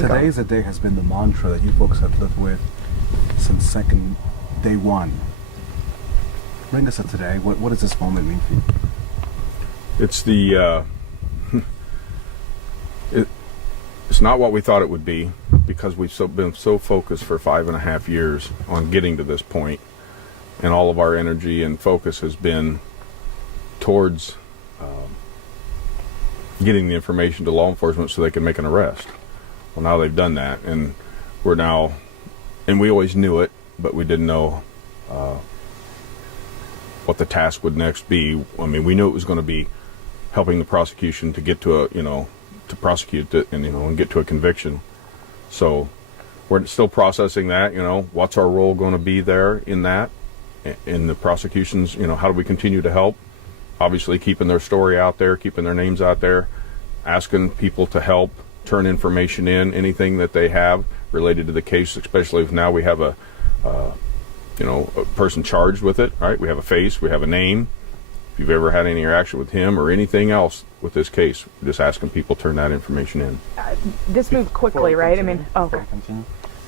Today's a day has been the mantra that you folks have lived with since day one. Bring us to today. What does this moment mean for you? It's the it's not what we thought it would be, because we've been so focused for 5.5 years on getting to this point, and all of our energy and focus has been towards getting the information to law enforcement so they can make an arrest. Well, now they've done that, and we always knew it, but we didn't know what the task would next be. I mean, we knew it was going to be helping the prosecution to get to to prosecute it and get to a conviction. So we're still processing that. What's our role going to be there in that, in the prosecutions? How do we continue to help? Obviously, keeping their story out there, keeping their names out there, asking people to help turn information in, anything that they have related to the case, especially if now we have a person charged with it, right? We have a face, we have a name. If you've ever had any interaction with him or anything else with this case, we're just asking people to turn that information in. This moved quickly, right? I mean, okay.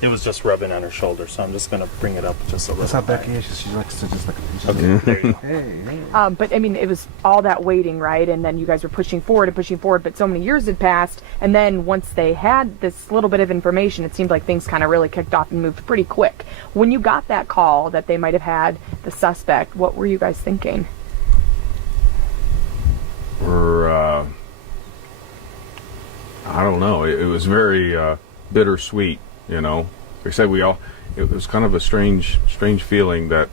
It was just rubbing on her shoulder, so I'm just going to bring it up just a little. That's how Becky is. She likes to just like. Okay, there you go. Hey. But I mean, it was all that waiting, right? And then you guys were pushing forward, but so many years had passed, and then once they had this little bit of information, it seemed like things kind of really kicked off and moved pretty quick. When you got that call that they might have had the suspect, what were you guys thinking? I don't know. It was very bittersweet. Like I said, it was kind of a strange feeling that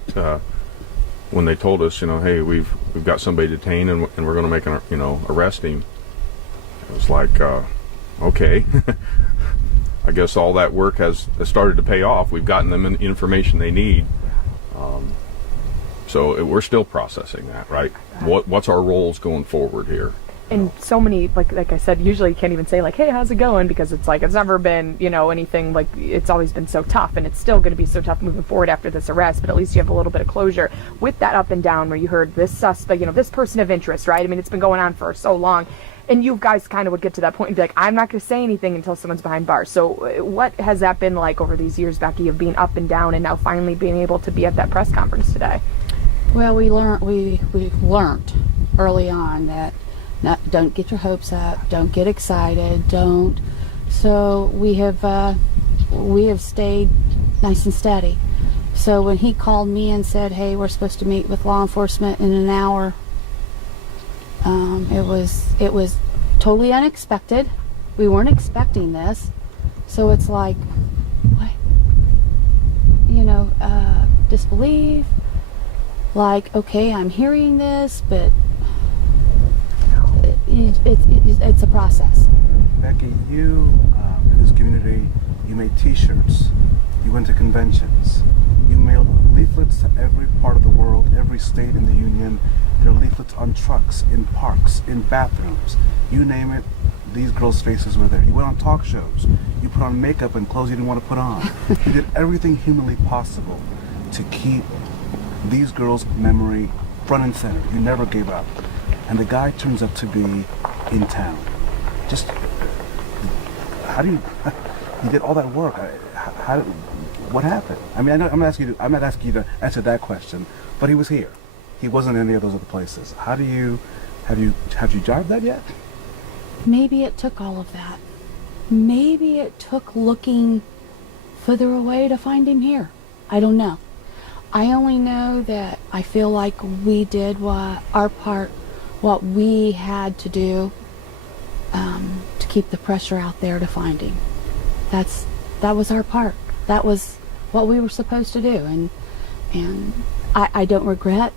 when they told us, hey, we've got somebody detained and we're going to make arrest him. It was like, okay, I guess all that work has started to pay off. We've gotten them the information they need. So we're still processing that, right? What's our roles going forward here? And so many, like I said, usually you can't even say, like, hey, how's it going? Because it's like, it's never been, anything, like, it's always been so tough, and it's still going to be so tough moving forward after this arrest, but at least you have a little bit of closure. With that up and down where you heard this suspect, this person of interest, right? I mean, it's been going on for so long, and you guys kind of would get to that point and be like, I'm not going to say anything until someone's behind bars. So what has that been like over these years, Becky, of being up and down and now finally being able to be at that press conference today? Well, we learned early on that don't get your hopes up, don't get excited, don't. So we have stayed nice and steady. So when he called me and said, hey, we're supposed to meet with law enforcement in an hour, it was totally unexpected. We weren't expecting this. So it's like, what? Disbelief. Like, okay, I'm hearing this, but it's a process. Becky, you in this community, you made T-shirts, you went to conventions, you mailed leaflets to every part of the world, every state in the union. There are leaflets on trucks, in parks, in bathrooms. You name it, these girls' faces were there. You went on talk shows. You put on makeup and clothes you didn't want to put on. You did everything humanly possible to keep these girls' memory front and center. You never gave up. And the guy turns up to be in town. Just, how do you did all that work. What happened? I mean, I'm not asking you to answer that question, but he was here. He wasn't in any of those other places. Have you jived that yet? Maybe it took all of that. Maybe it took looking further away to find him here. I don't know. I only know that I feel like we did our part, what we had to do to keep the pressure out there to find him. That was our part. That was what we were supposed to do, and I don't regret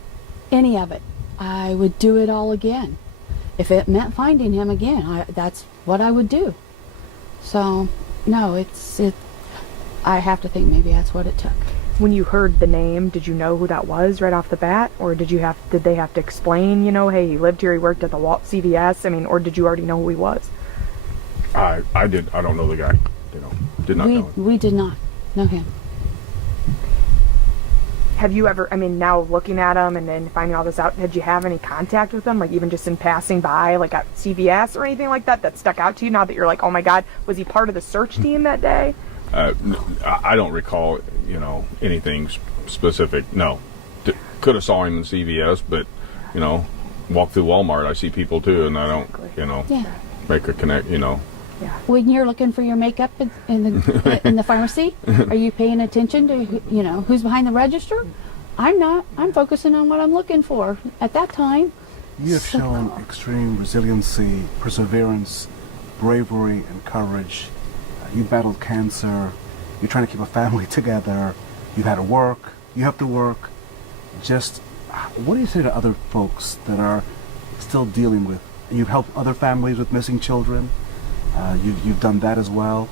any of it. I would do it all again. If it meant finding him again, that's what I would do. So, no, I have to think maybe that's what it took. When you heard the name, did you know who that was right off the bat, or did they have to explain? Hey, he lived here, he worked at the CVS. I mean, or did you already know who he was? I did. I don't know the guy. Did not know him. We did not know him. have you ever, I mean, now looking at them and then finding all this out, did you have any contact with them, like even just in passing by, like at CVS or anything like that stuck out to you now that you're like, oh my God, was he part of the search team that day? I don't recall, anything specific. No. Could have saw him in CVS, but, walk through Walmart, I see people too, and I don't, Yeah. make a connect, Yeah. When you're looking for your makeup in the pharmacy, are you paying attention to who's behind the register? I'm not. I'm focusing on what I'm looking for at that time. You have shown extreme resiliency, perseverance, bravery, and courage. You battled cancer. You're trying to keep a family together. You had to work. You have to work. Just, what do you say to other folks that are still dealing with? You've helped other families with missing children. You've done that as well.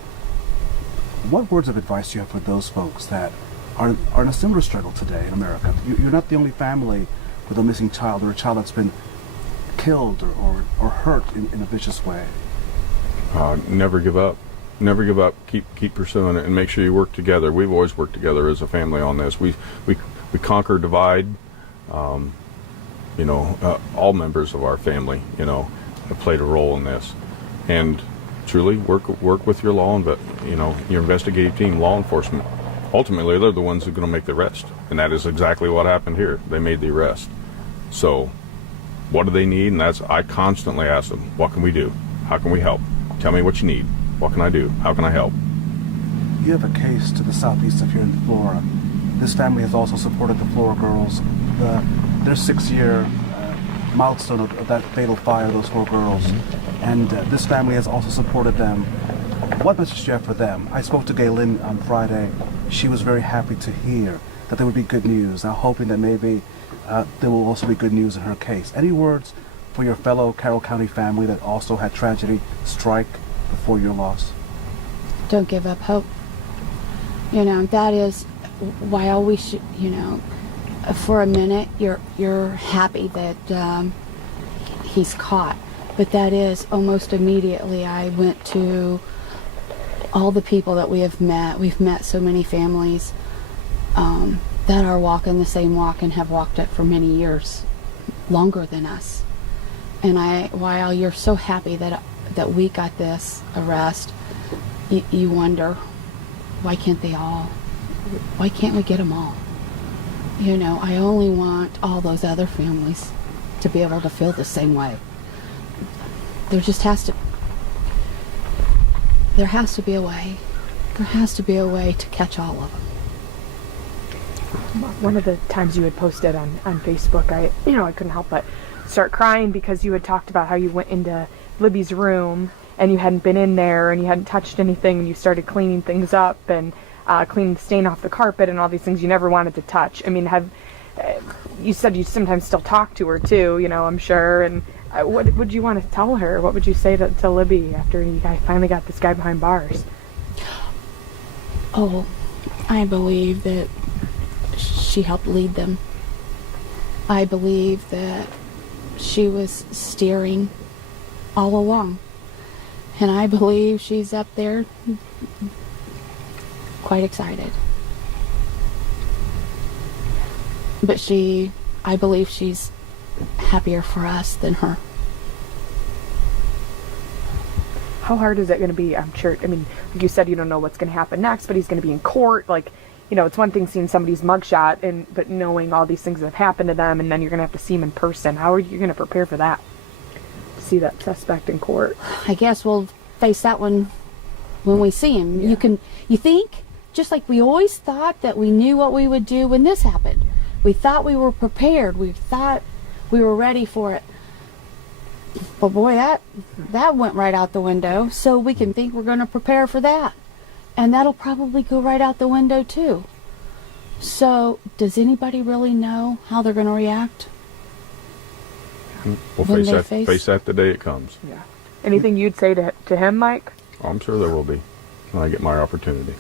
What words of advice do you have for those folks that are in a similar struggle today in America? You're not the only family with a missing child or a child that's been killed or hurt in a vicious way. Never give up. Never give up. Keep pursuing it, and make sure you work together. We've always worked together as a family on this. We conquer, divide. All members of our family, have played a role in this, and truly work with your your investigative team, law enforcement. Ultimately, they're the ones who are going to make the arrest, and that is exactly what happened here. They made the arrest. So, what do they need? And I constantly ask them, what can we do? How can we help? Tell me what you need. What can I do? How can I help? You have a case to the southeast of here in Florida. This family has also supported the Flora girls. Their 6-year milestone of that fatal fire, those 4 girls. And this family has also supported them. What message do you have for them? I spoke to Gaylin on Friday. She was very happy to hear that there would be good news. I'm hoping that maybe there will also be good news in her case. Any words for your fellow Carroll County family that also had tragedy strike before your loss? Don't give up hope. That is, while we should, for a minute, you're happy that he's caught. But that is almost immediately I went to all the people that we have met. We've met so many families that are walking the same walk and have walked it for many years, longer than us. And while you're so happy that we got this arrest, you wonder, why can't we get them all? I only want all those other families to be able to feel the same way. There has to be a way. There has to be a way to catch all of them. One of the times you had posted on Facebook, I couldn't help but start crying because you had talked about how you went into Libby's room and you hadn't been in there and you hadn't touched anything, and you started cleaning things up and cleaning the stain off the carpet and all these things you never wanted to touch. I mean, you said you sometimes still talk to her too, I'm sure, and what would you want to tell her? What would you say to Libby after you guys finally got this guy behind bars? Oh, I believe that she helped lead them. I believe that she was steering all along. And I believe she's up there quite excited. But I believe she's happier for us than her. How hard is it going to be? I'm sure, like you said, you don't know what's going to happen next, but he's going to be in court. It's one thing seeing somebody's mugshot, but knowing all these things that have happened to them, and then you're going to have to see him in person. How are you going to prepare for that? To see that suspect in court? I guess we'll face that one when we see him. Yeah. You think, just like we always thought that we knew what we would do when this happened. We thought we were prepared. We thought we were ready for it. But boy, that went right out the window. So we can think we're going to prepare for that. And that'll probably go right out the window too. So does anybody really know how they're going to react? We'll face that the day it comes. Yeah. Anything you'd say to him, Mike? I'm sure there will be when I get my opportunity.